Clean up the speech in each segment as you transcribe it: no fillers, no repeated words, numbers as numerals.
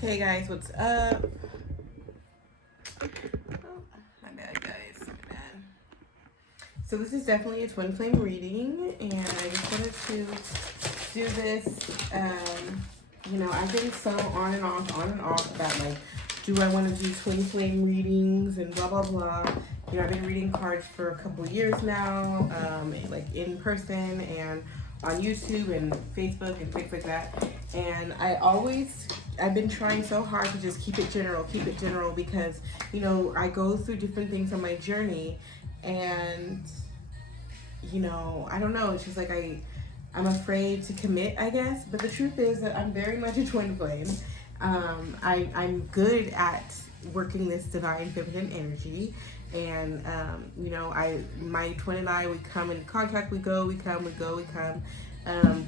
Hey guys, what's up? Oh, my bad, guys. My bad. So this is definitely a twin flame reading, and I just wanted to do this. I've been so on and off about like, do I want to do twin flame readings and blah blah blah. I've been reading cards for a couple years now, like in person and on YouTube and Facebook and things like that. And I've been trying so hard to just keep it general because, I go through different things on my journey and, I don't know, it's just like I'm afraid to commit, I guess. But the truth is that I'm very much a twin flame. I'm good at working this divine feminine energy. And, my twin and I, we come in contact, we go, we come, we go, we come.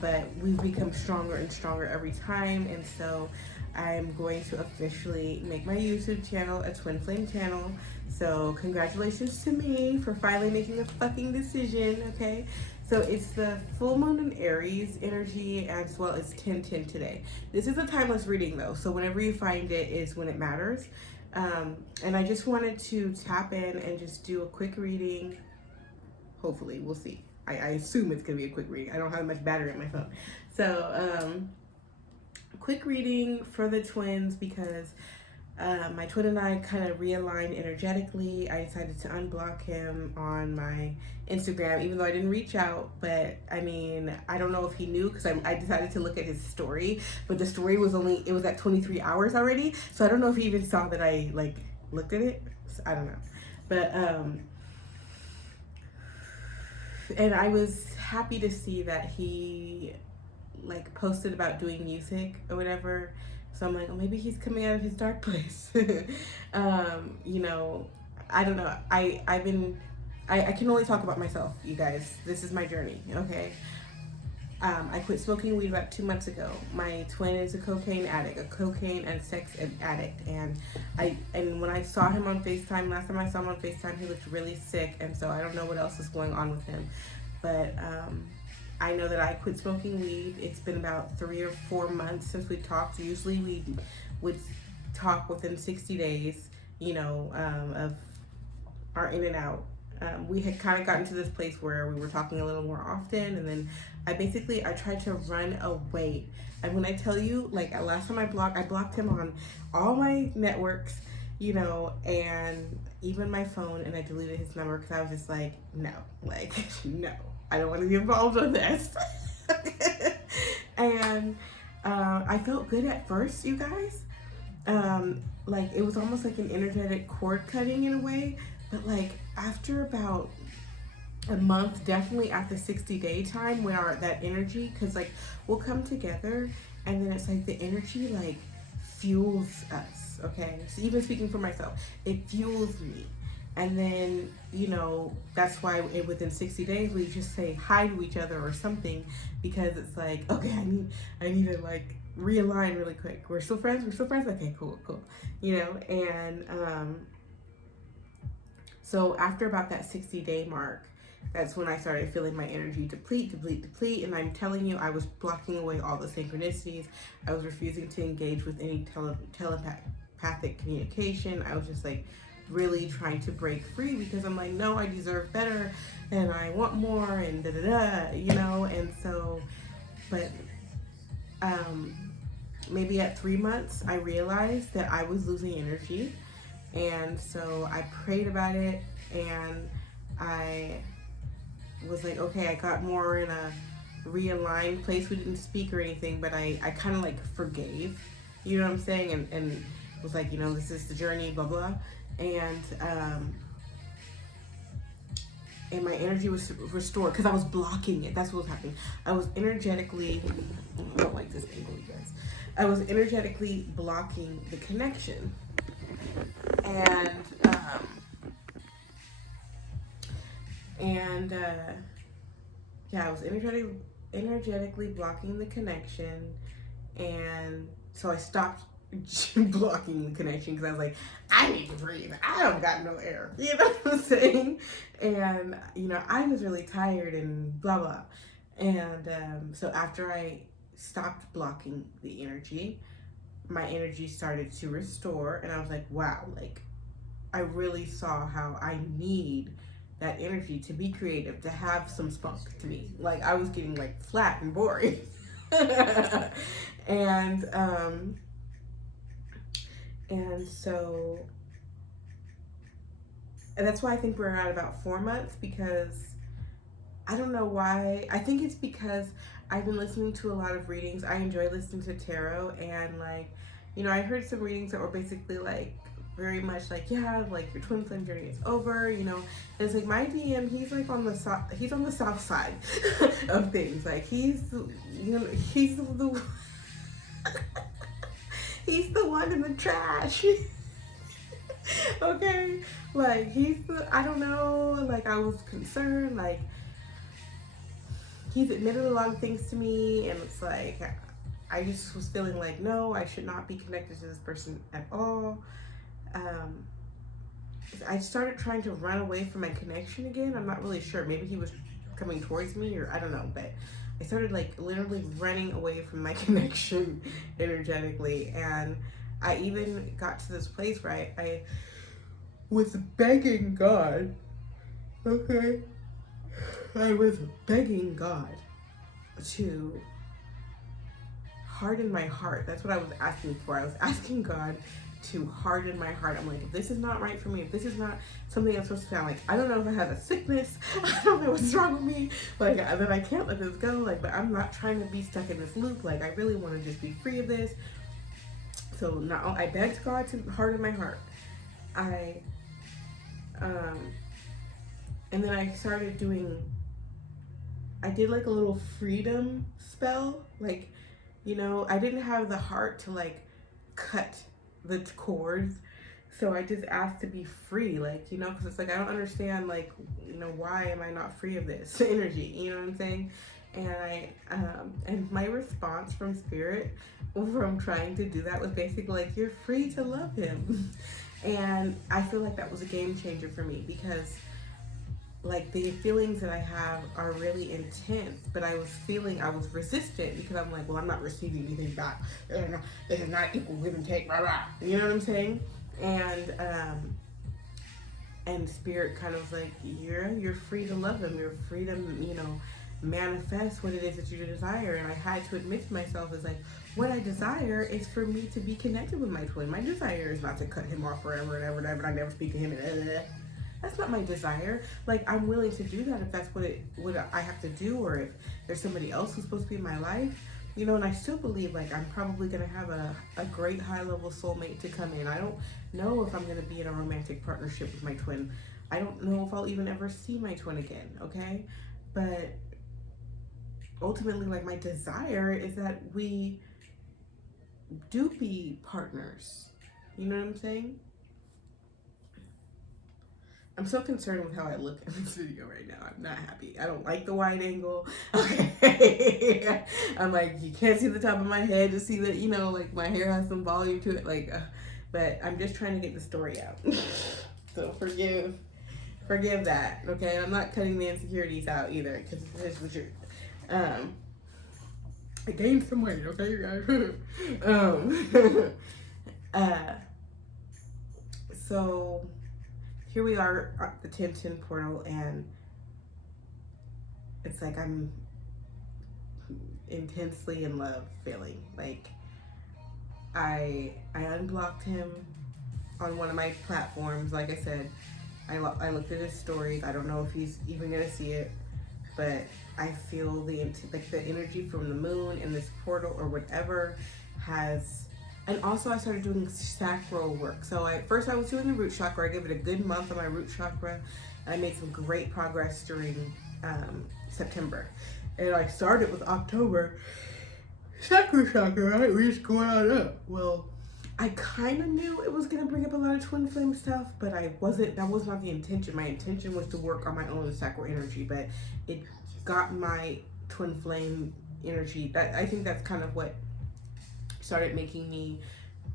But we've become stronger and stronger every time. And so I'm going to officially make my YouTube channel a twin flame channel. So congratulations to me for finally making a fucking decision, okay? So it's the full moon in Aries energy as well as 10/10 today. This is a timeless reading though, so whenever you find it is when it matters. And I just wanted to tap in and just do a quick reading. Hopefully, we'll see. I assume it's gonna be a quick reading. I don't have much battery on my phone. So, quick reading for the twins because my twin and I kind of realigned energetically. I decided to unblock him on my Instagram, even though I didn't reach out. But I mean, I don't know if he knew because I decided to look at his story, but the story was at 23 hours already. So I don't know if he even saw that I like looked at it. So I don't know, but and I was happy to see that he like posted about doing music or whatever. So I'm like, oh, maybe he's coming out of his dark place. I don't know. I can only talk about myself, you guys. This is my journey, okay? I quit smoking weed about 2 months ago. My twin is a cocaine addict, a cocaine and sex addict, and when I saw him on FaceTime, last time I saw him on FaceTime, he looked really sick, and so I don't know what else is going on with him, but I know that I quit smoking weed. It's been about 3 or 4 months since we talked. Usually we would talk within 60 days, of our in and out. We had kind of gotten to this place where we were talking a little more often, and then I tried to run away. And when I tell you, like last time I blocked him on all my networks, and even my phone, and I deleted his number because I was just like, no, like no, I don't want to be involved with this. And I felt good at first, you guys. Like it was almost like an energetic cord cutting in a way, but like after about a month, definitely at the 60-day time, where that energy, because like we'll come together and then it's like the energy like fuels us, okay? So even speaking for myself, it fuels me. And then, that's why within 60 days we just say hi to each other or something, because it's like, okay, I need to like realign really quick. We're still friends. Okay, cool. And so after about that 60-day mark, that's when I started feeling my energy deplete. And I'm telling you, I was blocking away all the synchronicities. I was refusing to engage with any telepathic communication. I was just like really trying to break free because I'm like, no, I deserve better and I want more and and so, but maybe at 3 months I realized that I was losing energy, and so I prayed about it, and I was like, okay, I got more in a realigned place. We didn't speak or anything, but I kind of like forgave, you know what I'm saying, and was like, this is the journey, blah blah. And my energy was restored because I was blocking it. That's what was happening. I was energetically, I don't like this angle, you guys. I was energetically blocking the connection. And I was energetically blocking the connection, and so I stopped blocking the connection because I was like, I need to breathe. I don't got no air. You know what I'm saying? And I was really tired and blah blah. And so after I stopped blocking the energy, my energy started to restore, and I was like, wow, like I really saw how I need that energy to be creative, to have some spunk to me. Like I was getting like flat and boring. and and so and that's why I think we're at about 4 months, because I don't know why. I think it's because I've been listening to a lot of readings. I enjoy listening to tarot, and like, you know, I heard some readings that were basically like very much like, yeah, like your twin flame journey is over, you know. And it's like my DM, he's like on the he's on the south side of things. Like he's, you know, he's the he's the one in the trash. Okay, like he's the, I don't know, like I was concerned, like he's admitted a lot of things to me, and it's like I just was feeling like, no, I should not be connected to this person at all. I started trying to run away from my connection again. I'm not really sure. Maybe he was coming towards me, or I don't know, but I started like literally running away from my connection energetically. And I even got to this place where I was begging God, okay? I was begging God to harden my heart. That's what I was asking for. I was asking God to harden my heart. I'm like, if this is not right for me, if this is not something I'm supposed to sound like, I don't know if I have a sickness, I don't know what's wrong with me, like, that I can't let this go, like, but I'm not trying to be stuck in this loop, like, I really want to just be free of this. So now I begged God to harden my heart. And then I started I did like a little freedom spell, like, you know, I didn't have the heart to like cut the cords, so I just asked to be free, like, you know, because it's like I don't understand, like, you know, why am I not free of this energy, you know what I'm saying? And and my response from spirit from trying to do that was basically like, you're free to love him. And I feel like that was a game changer for me, because like the feelings that I have are really intense, but I was resistant, because I'm like, well, I'm not receiving anything back. This is not equal give and take, blah, blah. You know what I'm saying? And spirit kind of was like, you're free to love them. You're free to, you know, manifest what it is that you desire. And I had to admit to myself, is like, what I desire is for me to be connected with my twin. My desire is not to cut him off forever and ever and ever, and I never speak to him. That's not my desire. Like, I'm willing to do that if that's what I have to do, or if there's somebody else who's supposed to be in my life, you know. And I still believe like I'm probably gonna have a great high level soulmate to come in. I don't know if I'm gonna be in a romantic partnership with my twin. I don't know if I'll even ever see my twin again, okay? But ultimately, like, my desire is that we do be partners. You know what I'm saying? I'm so concerned with how I look in this video right now. I'm not happy. I don't like the wide angle. Okay. I'm like, you can't see the top of my head to see that, you know, like my hair has some volume to it. Like, but I'm just trying to get the story out. So forgive that. Okay. I'm not cutting the insecurities out either, because this was your, I gained some weight. Okay, you guys. So here we are at the 1010 portal, and it's like I'm intensely in love feeling. Like I unblocked him on one of my platforms. Like I said, I looked at his stories. I don't know if he's even gonna see it, but I feel the energy from the moon and this portal or whatever has. And also I started doing sacral work. So first I was doing the root chakra. I gave it a good month on my root chakra, and I made some great progress during September. And I started with October. Sacral chakra, right? We're just going on up. Well, I kind of knew it was going to bring up a lot of twin flame stuff, but that was not the intention. My intention was to work on my own sacral energy, but it got my twin flame energy. I think that's kind of what started making me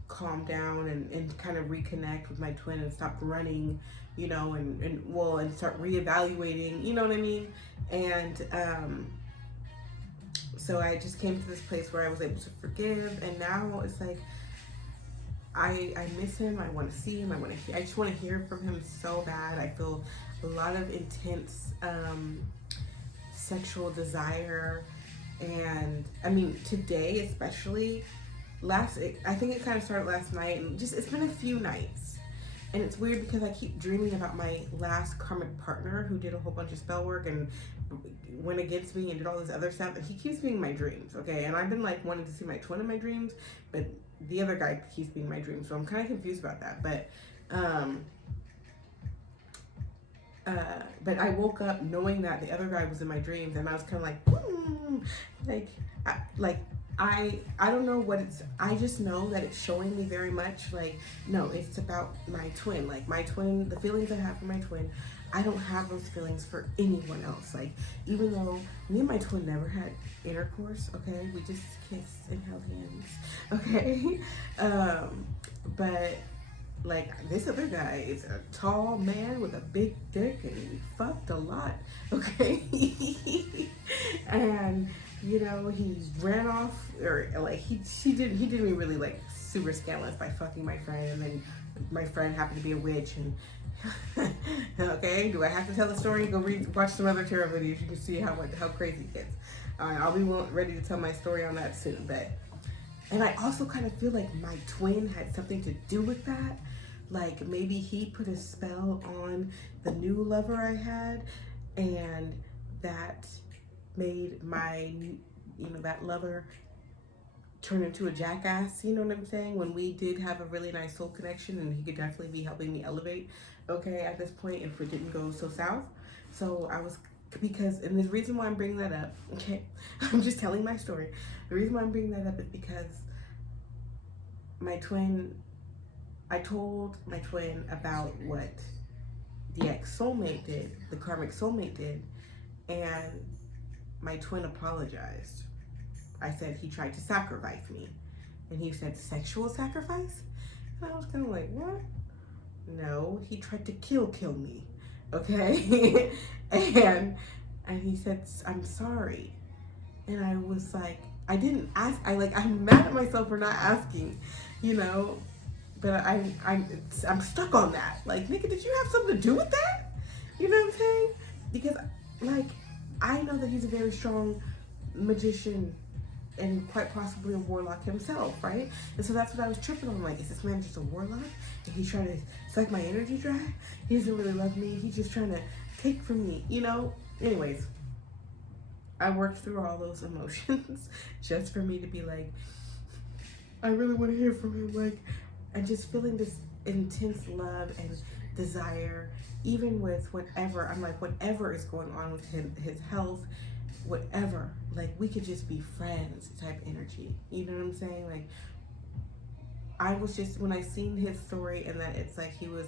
calm down and kind of reconnect with my twin and stop running, you know, and start reevaluating, you know what I mean? And so I just came to this place where I was able to forgive, and now it's like I miss him. I want to see him. I just want to hear from him so bad. I feel a lot of intense sexual desire, and I mean today especially. I think it kind of started last night, and just it's been a few nights, and it's weird because I keep dreaming about my last karmic partner who did a whole bunch of spell work and went against me and did all this other stuff, and he keeps being my dreams, okay? And I've been like wanting to see my twin in my dreams, but the other guy keeps being my dreams, so I'm kind of confused about that. But I woke up knowing that the other guy was in my dreams, and I was kind of like, I don't know what it's. I just know that it's showing me very much like, no, it's about my twin. Like my twin, the feelings I have for my twin, I don't have those feelings for anyone else. Like, even though me and my twin never had intercourse, okay, we just kissed and held hands, okay. But like this other guy is a tall man with a big dick, and he fucked a lot, okay. And you know, he ran off, or like he did me really like super scandalous by fucking my friend, and then my friend happened to be a witch, and okay, do I have to tell the story? Go watch some other tarot videos. You can see how crazy it gets. I'll be ready to tell my story on that soon. But, and I also kind of feel like my twin had something to do with that. Like maybe he put a spell on the new lover I had, and that made my, you know, that lover turn into a jackass, you know what I'm saying? When we did have a really nice soul connection, and he could definitely be helping me elevate, okay, at this point, if it didn't go so south. So I was, because, and the reason why I'm bringing that up, okay, I'm just telling my story. The reason why I'm bringing that up is because my twin, I told my twin about what the ex-soulmate did, the karmic soulmate did, and my twin apologized. I said he tried to sacrifice me, and he said sexual sacrifice, and I was kind of like, what? No, he tried to kill me, okay. and he said, I'm sorry, and I was like, I didn't ask. I'm mad at myself for not asking, you know, but I'm stuck on that. Like, nigga, did you have something to do with that? You know what I'm saying? Because like, I know that he's a very strong magician and quite possibly a warlock himself, right? And so that's what I was tripping on. Like, is this man just a warlock? And he's trying to suck my energy dry? He doesn't really love me. He's just trying to take from me, you know? Anyways, I worked through all those emotions just for me to be like, I really want to hear from him. Like, and just feeling this intense love and desire, even with whatever, I'm like, whatever is going on with him, his health, whatever, like, we could just be friends type energy. You know what I'm saying? Like, I was just, when I seen his story and that it's like he was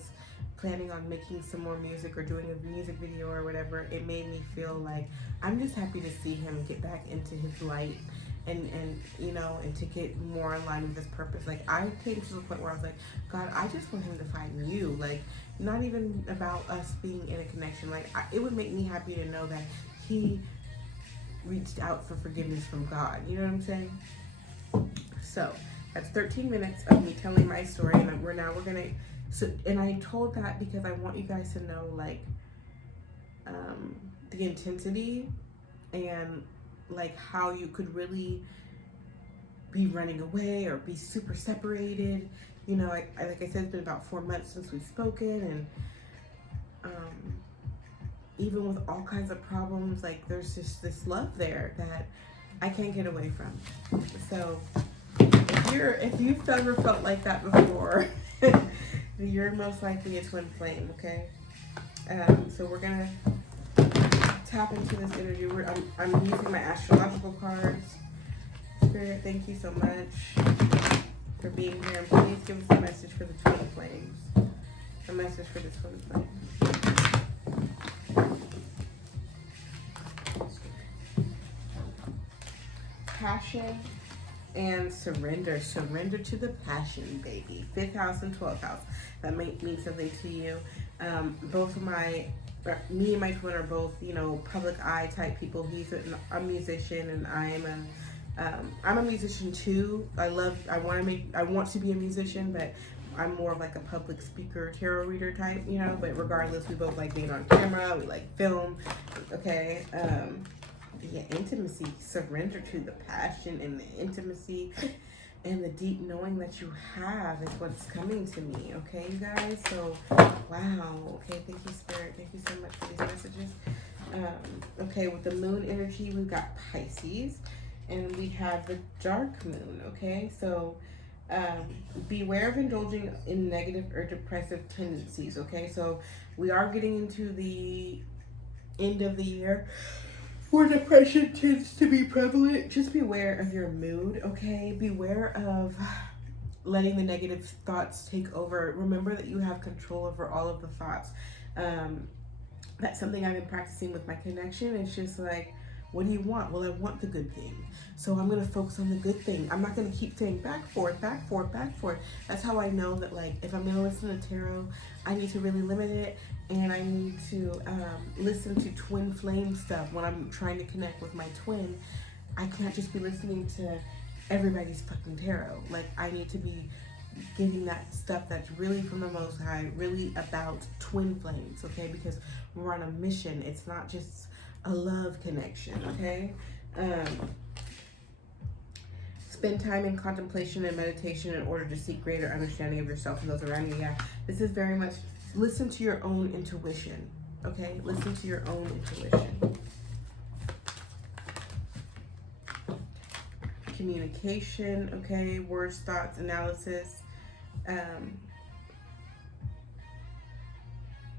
planning on making some more music or doing a music video or whatever, it made me feel like I'm just happy to see him get back into his light and you know, and to get more in line with his purpose. Like, I came to the point where I was like, God, I just want him to find you. Like, not even about us being in a connection. Like, it would make me happy to know that he reached out for forgiveness from God. You know what I'm saying? So that's 13 minutes of me telling my story, and we're gonna. So, and I told that because I want you guys to know, like, the intensity and like how you could really be running away or be super separated. You know, like I said, it's been about 4 months since we've spoken, and even with all kinds of problems, like, there's just this love there that I can't get away from. So if you've ever felt like that before, you're most likely a twin flame, okay? So we're gonna tap into this energy. I'm using my astrological cards. Spirit, thank you so much for being here, and please give us a message for the twin flames. A message for the twin flames. Passion and surrender. Surrender to the passion, baby. 5th house and 12th house. That might mean something to you. Both of me and my twin are both, you know, public eye type people. He's a musician, and I am I'm a musician too. I want to be a musician, but I'm more of like a public speaker, tarot reader type, you know. But regardless, we both like being on camera. We like film. Okay. Yeah, intimacy. Surrender to the passion and the intimacy and the deep knowing that you have is what's coming to me. Okay, you guys. So, wow. Okay, thank you, Spirit. Thank you so much for these messages. Okay, with the moon energy, we've got Pisces, and we have the dark moon. Okay, so beware of indulging in negative or depressive tendencies. Okay, so we are getting into the end of the year where depression tends to be prevalent. Just beware of your mood. Okay, beware of letting the negative thoughts take over. Remember that you have control over all of the thoughts. That's something I've been practicing with my connection. It's just like, what do you want? Well, I want the good thing. So I'm going to focus on the good thing. I'm not going to keep saying back, forth, back, forth, back, forth. That's how I know that, like, if I'm going to listen to tarot, I need to really limit it. And I need to listen to twin flame stuff when I'm trying to connect with my twin. I can't just be listening to everybody's fucking tarot. Like, I need to be getting that stuff that's really from the Most High, really about twin flames, okay? Because we're on a mission. It's not just a love connection, okay? Spend time in contemplation and meditation in order to seek greater understanding of yourself and those around you. Yeah, this is very much, listen to your own intuition, okay? Listen to your own intuition. Communication, okay? Words, thoughts, analysis.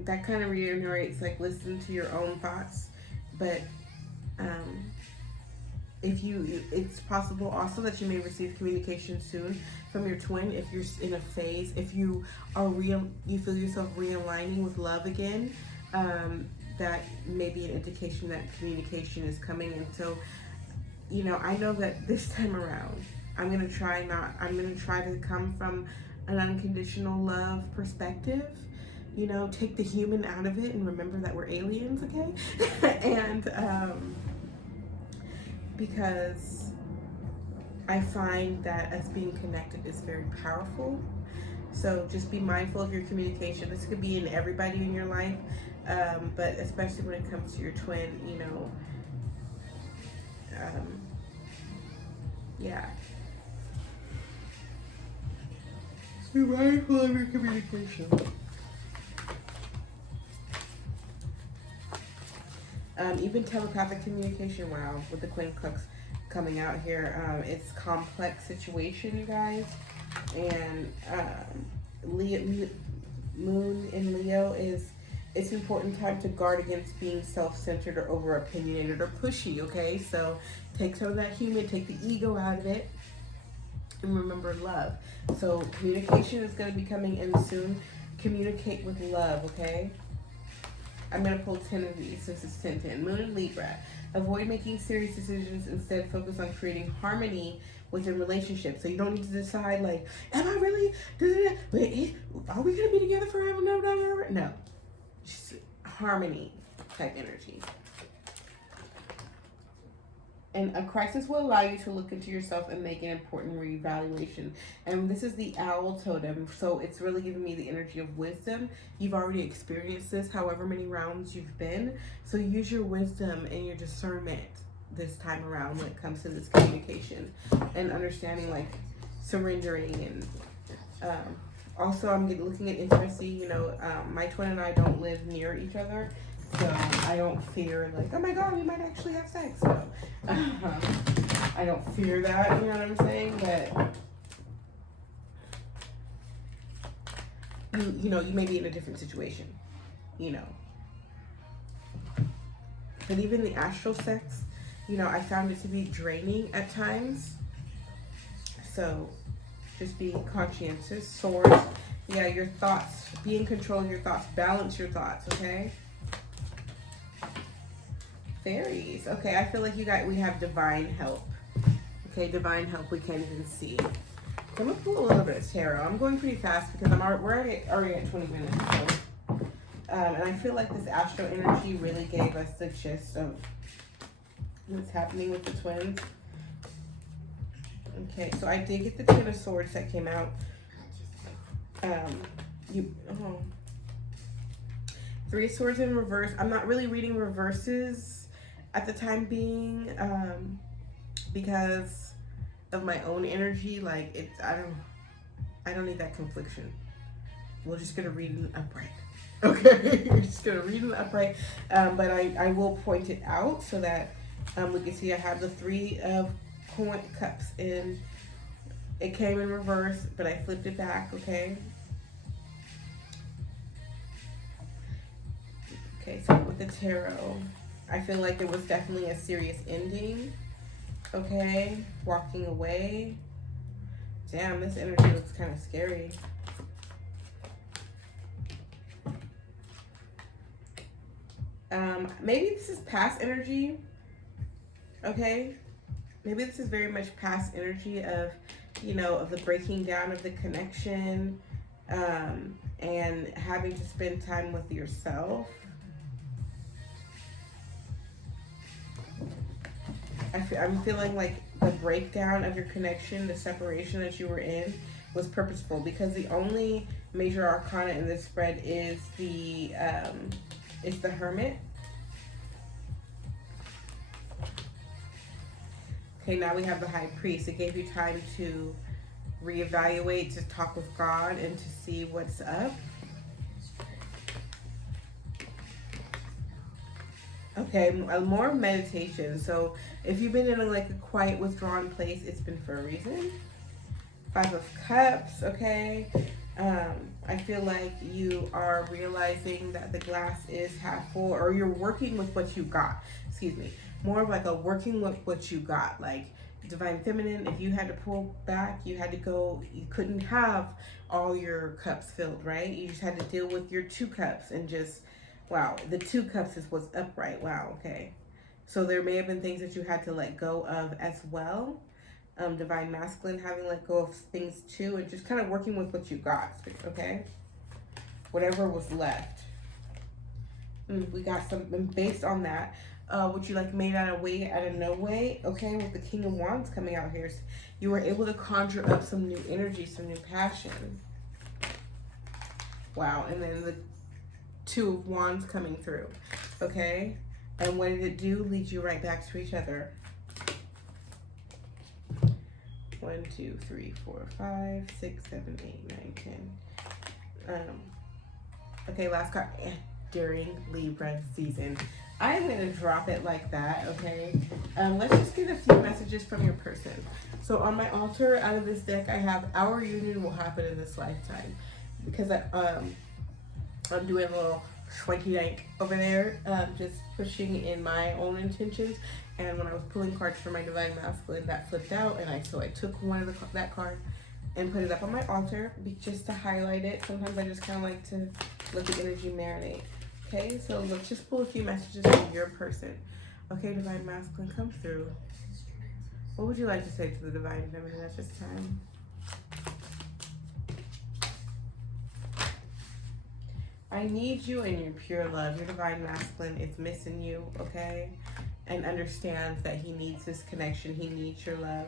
That kind of reiterates, like, listen to your own thoughts, but it's possible also that you may receive communication soon from your twin if you're in a phase, if you feel yourself realigning with love again. That may be an indication that communication is coming. And so, you know, I know that this time around I'm gonna try to come from an unconditional love perspective, you know, take the human out of it and remember that we're aliens, okay? And because I find that us being connected is very powerful. So just be mindful of your communication. This could be in everybody in your life, but especially when it comes to your twin, you know, yeah. Be mindful of your communication. Even telepathic communication, wow, with the Queen Cooks coming out here. It's complex situation, you guys. And Moon in Leo it's an important time to guard against being self-centered or over-opinionated or pushy, okay? So take some of that human, take the ego out of it, and remember love. So communication is going to be coming in soon. Communicate with love, okay? I'm going to pull 10 of these since it's 10-10. Moon in Libra. Avoid making serious decisions. Instead, focus on creating harmony within relationships. So you don't need to decide, like, am I really? Wait, are we going to be together forever? No. Just harmony type energy. And a crisis will allow you to look into yourself and make an important reevaluation. And this is the owl totem, so it's really giving me the energy of wisdom. You've already experienced this however many rounds you've been. So use your wisdom and your discernment this time around when it comes to this communication and understanding, like, surrendering. And also I'm looking at intimacy. You know, my twin and I don't live near each other. So I don't fear, like, oh my God, we might actually have sex. No. I don't fear that, you know what I'm saying? But you know, you may be in a different situation, you know. But even the astral sex, you know, I found it to be draining at times. So just be conscientious. Swords, yeah, your thoughts, be in control of your thoughts, balance your thoughts, okay? Fairies. Okay, I feel like we have divine help. Okay, divine help we can't even see. So I'm gonna pull a little bit of tarot. I'm going pretty fast because we're already at 20 minutes. So, and I feel like this astral energy really gave us the gist of what's happening with the twins. Okay, so I did get the Ten of Swords that came out. Three of Swords in reverse. I'm not really reading reverses at the time being, because of my own energy. Like I don't need that confliction. We're just gonna read in upright. Okay, we're just gonna read in upright. But I will point it out so that we can see I have the Three of Cups in. It came in reverse, but I flipped it back. Okay. Okay, so with the tarot, I feel like it was definitely a serious ending. Okay, walking away. Damn, this energy looks kind of scary. Maybe this is past energy. Okay, maybe this is very much past energy of, you know, of the breaking down of the connection, and having to spend time with yourself. I'm feeling like the breakdown of your connection, the separation that you were in, was purposeful, because the only major arcana in this spread is the Hermit. Okay, now we have the High Priest. It gave you time to reevaluate, to talk with God, and to see what's up. Okay, more meditation. So if you've been in a quiet, withdrawn place, it's been for a reason. Five of Cups, okay. I feel like you are realizing that the glass is half full, or you're working with what you got. Excuse me. More of like a working with what you got. Like Divine Feminine, if you had to pull back, you had to go, you couldn't have all your cups filled, right? You just had to deal with your 2 cups and just, wow, the 2 cups is what's upright. Wow, okay. So there may have been things that you had to let go of as well. Divine Masculine, having let go of things too, and just kind of working with what you got, okay? Whatever was left. We got some, based on that, would you like made out of way, out of no way? Okay, with the King of Wands coming out here, you were able to conjure up some new energy, some new passion. Wow, and then the Two of Wands coming through, okay? And what did it do? Lead you right back to each other. 1, 2, 3, 4, 5, 6, 7, 8, 9, 10. Okay, last card. During Libra season. I'm going to drop it like that, okay? Let's just get a few messages from your person. So on my altar, out of this deck, I have our union will happen in this lifetime. Because I'm doing a little swanky dank over there, just pushing in my own intentions. And when I was pulling cards for my Divine Masculine, that flipped out, and I took one of that card and put it up on my altar just to highlight it. Sometimes I just kind of like to let the energy marinate. Okay, so let's just pull a few messages from your person. Okay, Divine Masculine, come through. What would you like to say to the Divine Feminine at this time? I need you in your pure love. Your Divine Masculine is missing you, okay? And understands that he needs this connection. He needs your love.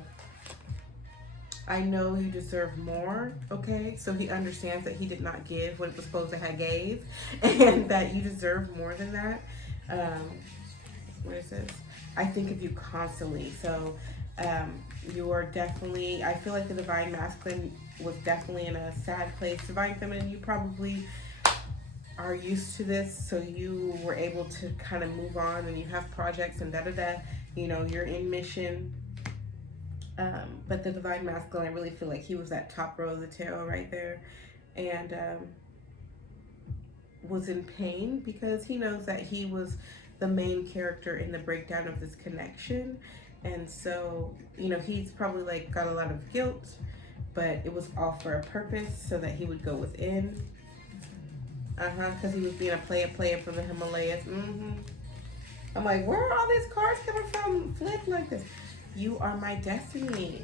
I know you deserve more, okay? So he understands that he did not give what it was supposed to have gave, and that you deserve more than that. What is this? I think of you constantly. So you are definitely, I feel like the Divine Masculine was definitely in a sad place. Divine Feminine, you probably are used to this, so you were able to kind of move on, and you have projects and da-da-da, you know, you're in mission. But the Divine Masculine, I really feel like he was that top row of the tarot right there, and was in pain because he knows that he was the main character in the breakdown of this connection. And so, you know, he's probably like got a lot of guilt, but it was all for a purpose, so that he would go within. Because he was being a player from the Himalayas. I'm like, where are all these cards coming from? Flip like this. You are my destiny.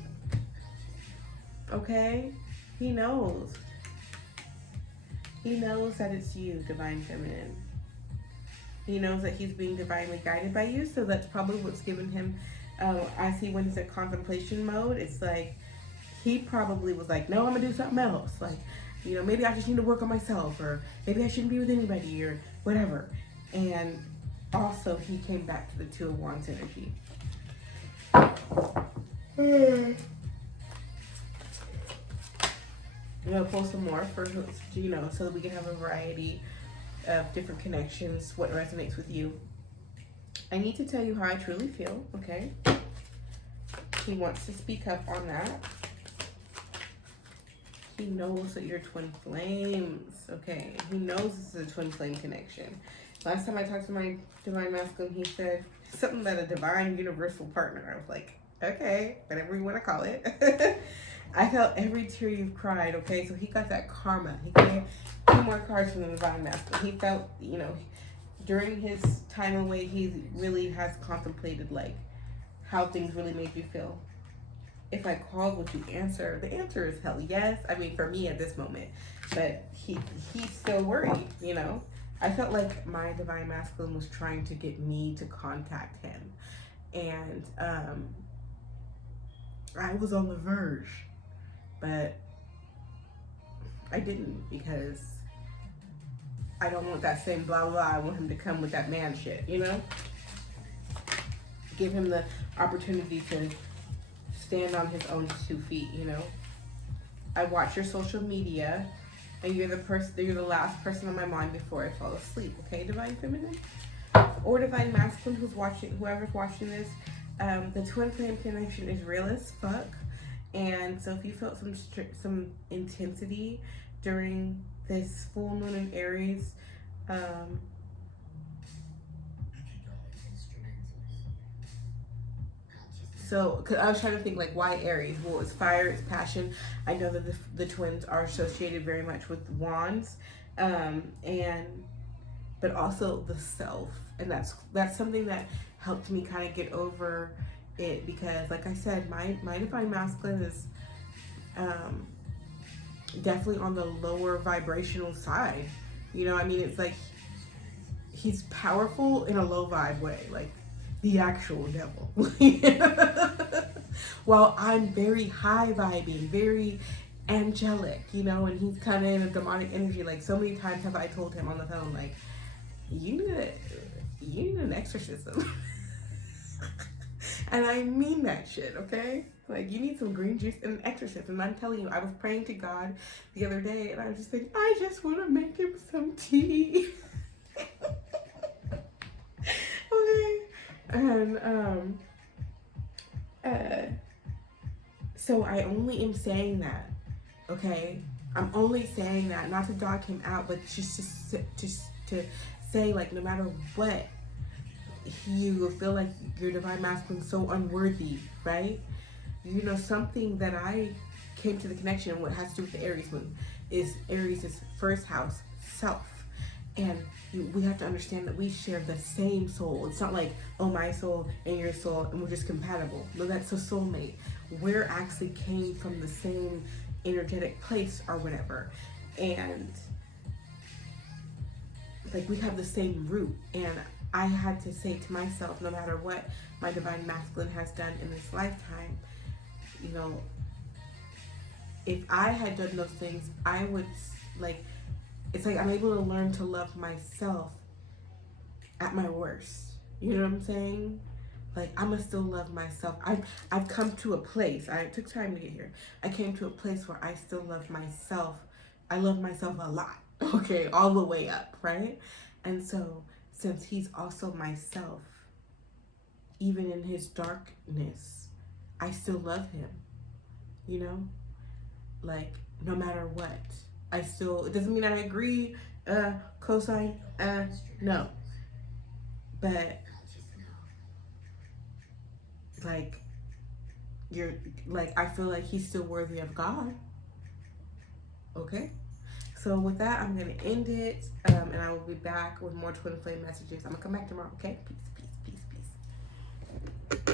Okay? He knows. He knows that it's you, Divine Feminine. He knows that he's being divinely guided by you, so that's probably what's given him, as he went into contemplation mode, it's like he probably was like, no, I'm gonna do something else. Like, you know, maybe I just need to work on myself, or maybe I shouldn't be with anybody, or whatever. And also, he came back to the Two of Wands energy. I'm gonna pull some more for, you know, so that we can have a variety of different connections, what resonates with you. I need to tell you how I truly feel, okay? He wants to speak up on that. He knows that you're twin flames, okay? He knows this is a twin flame connection. Last time I talked to my divine masculine, he said something about a divine universal partner. I was like, okay, whatever you want to call it. I felt every tear you've cried, okay? So he got that karma. He gave 2 more cards from the divine masculine. He felt, you know, during his time away, he really has contemplated, like, how things really made you feel. If I called, would you answer? The answer is hell yes. I mean, for me at this moment. But he's still worried, you know? I felt like my divine masculine was trying to get me to contact him. And I was on the verge. But I didn't, because I don't want that same blah, blah, blah. I want him to come with that man shit, you know? Give him the opportunity to stand on his own 2 feet, you know? I watch your social media, and you're the last person on my mind before I fall asleep, okay, Divine Feminine? Or Divine Masculine, whoever's watching this, the twin flame connection is real as fuck. And so if you felt some intensity during this full moon in Aries, so, cause I was trying to think, like, why Aries? Well, it's fire, it's passion. I know that the twins are associated very much with wands, but also the self, and that's something that helped me kind of get over it, because, like I said, my divine masculine is definitely on the lower vibrational side. You know, I mean, it's like he's powerful in a low vibe way, like the actual devil. While I'm very high vibing, very angelic, you know, and he's kind of in a demonic energy. Like, so many times have I told him on the phone, like, you need an exorcism. And I mean that shit, okay? Like, you need some green juice and an exorcism. And I'm telling you, I was praying to God the other day, and I was just like, I just want to make him some tea. Okay. And so I only am saying that, okay? I'm only saying that not to dog him out, but just to say, like, no matter what, you feel like your divine masculine is so unworthy, right? You know, something that I came to the connection and what has to do with the Aries moon is Aries' first house, self. And we have to understand that we share the same soul. It's not like, oh, my soul and your soul, and we're just compatible. No, that's a soulmate. We're actually came from the same energetic place or whatever. And, like, we have the same root. And I had to say to myself, no matter what my divine masculine has done in this lifetime, you know, if I had done those things, I would, like, it's like I'm able to learn to love myself at my worst. You know what I'm saying? Like, I'ma still love myself. I've come to a place, it took time to get here. I came to a place where I still love myself. I love myself a lot, okay, all the way up, right? And so, since he's also myself, even in his darkness, I still love him, you know? Like, no matter what. it doesn't mean I agree, cosign, no. But, like, I feel like he's still worthy of God. Okay? So with that, I'm going to end it, and I will be back with more twin flame messages. I'm going to come back tomorrow, okay? Peace.